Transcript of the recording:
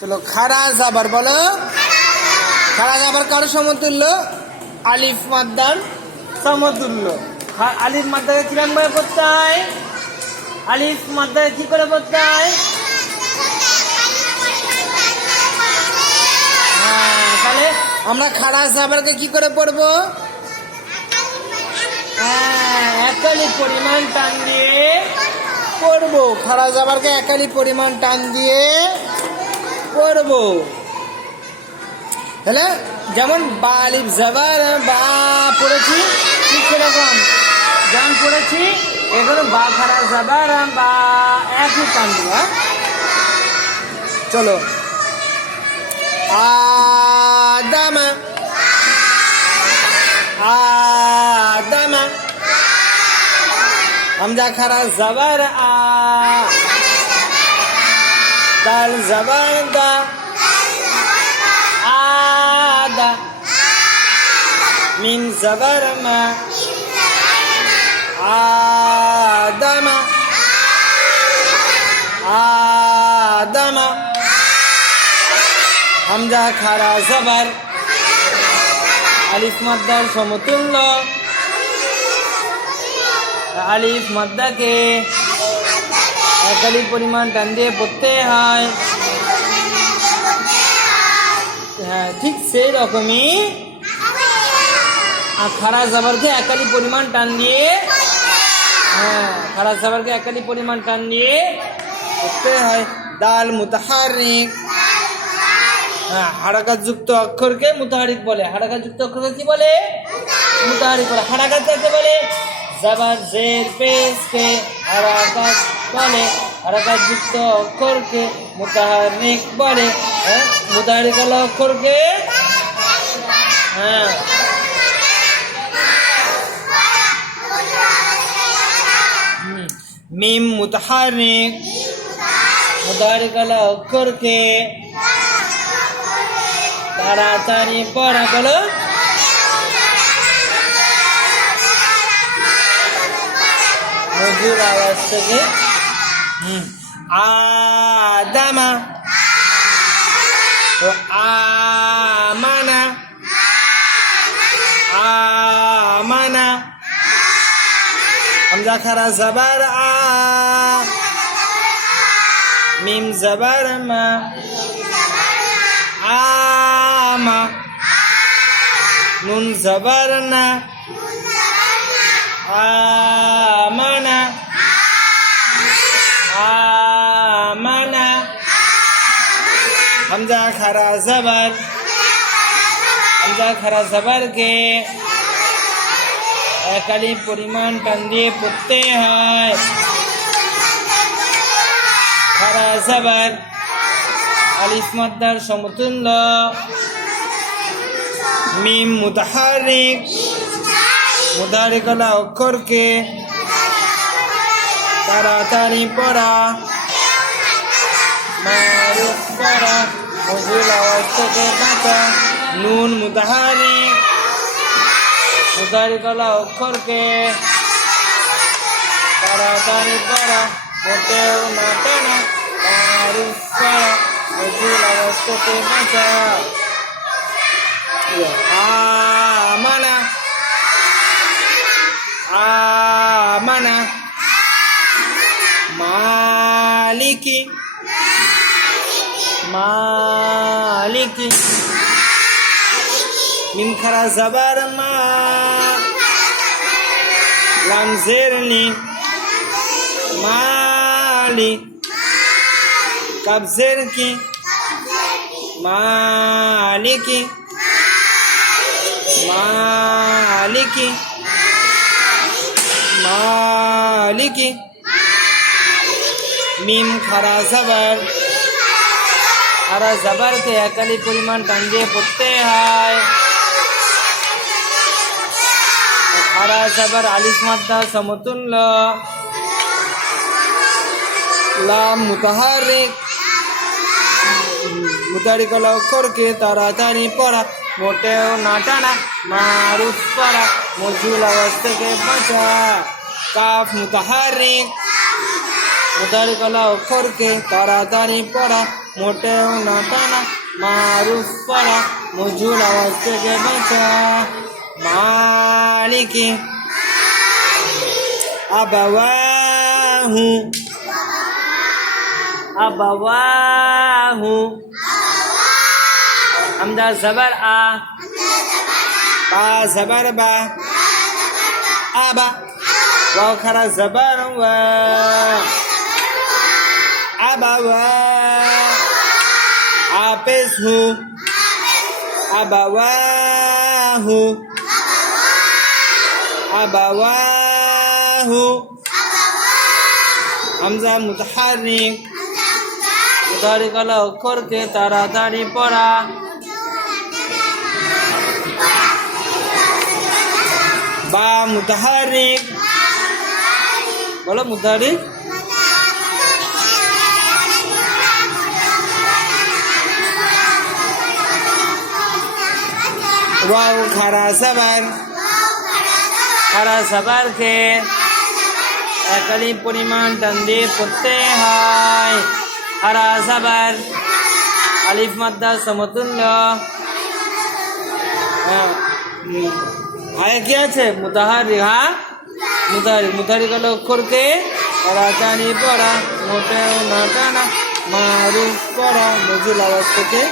চলো খাড়া জাবার বলো। খাড়া জাবার কার সমতুল্য? আলিফ মাদ্দার সমতুল্য। আলিফ মাদ্দাকে কিরম ভাবে পড়তে হয়? আলিফ মাদ্দাকে কি করে পড়তে হয়? হ্যাঁ, তাহলে আমরা খাড়া জাবারকে কি করে পড়বো? হ্যাঁ, একালি পরিমাণ টান দিয়ে পড়বো। খাড়া জাবারকে একালি পরিমাণ টান দিয়ে পড়বো। তাহলে যেমন বা আলিফ জাবার বা পড়েছি, ঠিক সেরকম যেমন পড়েছি এগুলো বা খাড়া জাবার বা একই টান দিব। চলো আদামা আদামা হামজা খাড়া জাবার আ, দাল জাবার দা, আদা, মিম জাবার মা, আদামা আদামা হামজা খাড়া জাবার আলিফ মাদ্দার সমতুল্য। আলিফ মাদ্দাকে একালি পরিমাণ টান দিয়ে পড়তে হয়। হ্যাঁ, ঠিক সেই রকমই খাড়া জাবারকে একালি পরিমাণ টান দিয়ে, হ্যাঁ খাড়া জাবারকে একালি পরিমাণ টান দিয়ে পড়তে হয়। দাল মুতাহারিক, হ্যাঁ হারাকাত যুক্ত অক্ষরকে মুতাহারিক বলে। হারাকাত যুক্ত অক্ষরকে কি বলে? মুতাহারিক বলে। হারাকাত কাকে বলে? জাবার জের পেশকে হারাকাত বলে। হারাকাত যুক্ত অক্ষরকে মুতাহারিক বলে। হ্যাঁ, মুতাহারিক ওয়ালা অক্ষরকে, হ্যাঁ মিম মুতাহারিক, মুতাহারিক ওয়ালা অক্ষরকে তাড়াতাড়ি পড়া। বলো মধুর আওয়াজ থেকে। আদামা ও আমানা, আমানা হামজা খাড়া জাবার আ, মিম জাবার মা, আমা, নুন জাবার না, আমানা আমানা হামজা খাড়া জাবার, হামজা খাড়া জাবারকে একালি পরিমাণ টান দিয়ে পড়তে হয়। খাড়া জাবার আলিফ মাদ্দার সমতুল্য। মিম মুতাহারিক, মুতাহারিক ওয়ালা অক্ষরকে তাড়াতাড়ি পড়া, মারুফ করা, মধুর আওয়াজ থেকে বাঁচা। নুন মুতাহারিক, মুতাহারিক ওয়ালা অক্ষরকে তাড়াতাড়ি পড়া, মোটেও না টানা, মারুফ করা, মধুর আওয়াজ থেকে বাঁচা। আমানা আমানা মালিকি, মালিকি মিম খাড়া জাবার মা, লাম জেরনি মালি, কাব জের কি মালিকি, মালিকি মালিকি মিম খাড়া জাবার, খাড়া জাবারকে একালি পরিমাণ টান দিয়ে পড়তে হয়। খাড়া জাবার আলিফ মাদ্দা সমতুল্য। লাম মুতাহারিক, মুতাহারিক ওয়ালা অক্ষরকে তাড়াতাড়ি পড়া, মোটেও না টানা, মারুফ করা, মজুল আওয়াজ থেকে বাঁচা। কাফ মুতাহারিক, মুতাহারিক ওয়ালা অক্ষরকে তাড়াতাড়ি পড়া, মোটেও না টানা মারুফ পড়া মজুর আওয়াজ থেকে বাঁচা মালিকি আবাওয়াহু আবাওয়াহু হামজা জবর আ বা জবর বা আবা ওয়াও খারা জবর ওয়া আবাওয়া হাফেজ হু আবাওয়াহু আবাওয়াহু হামজা মুতাহারিক মুতাহারিক আলা অক্ষরকে তাড়াতাড়ি পড়া বা মুতাহারিক বলো মুতাহারিক ওয়াও খারা সাবারকে একালি পরিমাণ টান দিয়ে পড়তে হয় খারা সাবার আলিফ মাদ্দা সমতুল্য আয় কি আছে মুতাহারিক হ্যাঁ মুতাহারিক হলো অক্ষরকে তাড়াতাড়ি পড়া মোটেও না টানা মারুফ পড়া মজুল আওয়াজ থেকে